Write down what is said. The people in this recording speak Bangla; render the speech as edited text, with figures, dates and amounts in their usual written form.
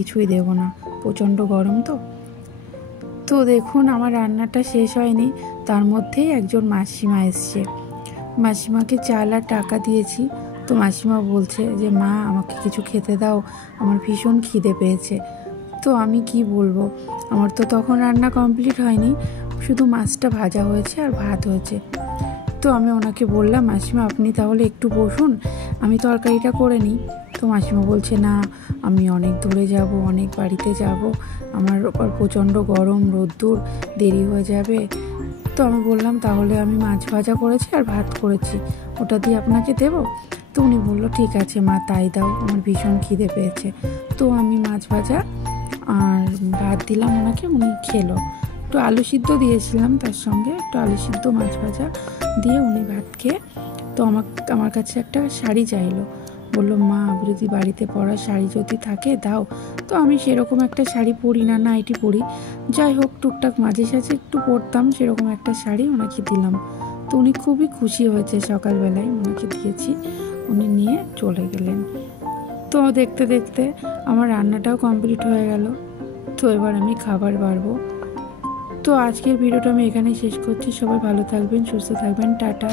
কিছুই দেব না, প্রচণ্ড গরম তো। তো দেখুন আমার রান্নাটা শেষ হয়নি, তার মধ্যেই একজন মাসিমা এসছে। মাসিমাকে চাল আর টাকা দিয়েছি। তো মাসিমা বলছে যে মা আমাকে কিছু খেতে দাও, আমার ভীষণ খিদে পেয়েছে। তো আমি কি বলবো, আমার তো তখন রান্না কমপ্লিট হয়নি, শুধু মাছটা ভাজা হয়েছে আর ভাত হয়েছে। তো আমি ওনাকে বললাম মাসিমা আপনি তাহলে একটু বসুন, আমি তরকারিটা করে নিই। তো মাসিমা বলছে না, আমি অনেক দূরে যাব, অনেক বাড়িতে যাব, আমার ওপর প্রচণ্ড গরম, রোদ্দুর, দেরি হয়ে যাবে। তো আমি বললাম তাহলে আমি মাছ ভাজা করেছি আর ভাত করেছি, ওটা দিয়ে আপনাকে দেবো? তো উনি বললো ঠিক আছে মা তাই দাও, আমার ভীষণ খিদে পেয়েছে। তো আমি মাছ ভাজা আর ভাত দিলাম ওনাকে, উনি খেলো। একটু আলু সিদ্ধ দিয়েছিলাম তার সঙ্গে, একটু আলু সিদ্ধ মাছ ভাজা দিয়ে উনি ভাত খেয়ে তো আমার কাছে একটা শাড়ি চাইলো। বললো মা যদি বাড়িতে পরা শাড়ি যদি থাকে দাও। তো আমি সেরকম একটা শাড়ি পরি না, নাইটি পরি, যাই হোক টুকটাক মাঝে সাঝে একটু পরতাম, সেরকম একটা শাড়ি ওনাকে দিলাম। তো উনি খুবই খুশি হয়েছে, সকালবেলায় ওনাকে দিয়েছি, উনি নিয়ে চলে গেলেন। তো দেখতে দেখতে আমার রান্নাটাও কমপ্লিট হয়ে গেল। তো এবার আমি খাবার বাড়বো। তো আজকের ভিডিওটা আমি এখানেই শেষ করছি। সবাই ভালো থাকবেন, সুস্থ থাকবেন, টাটা।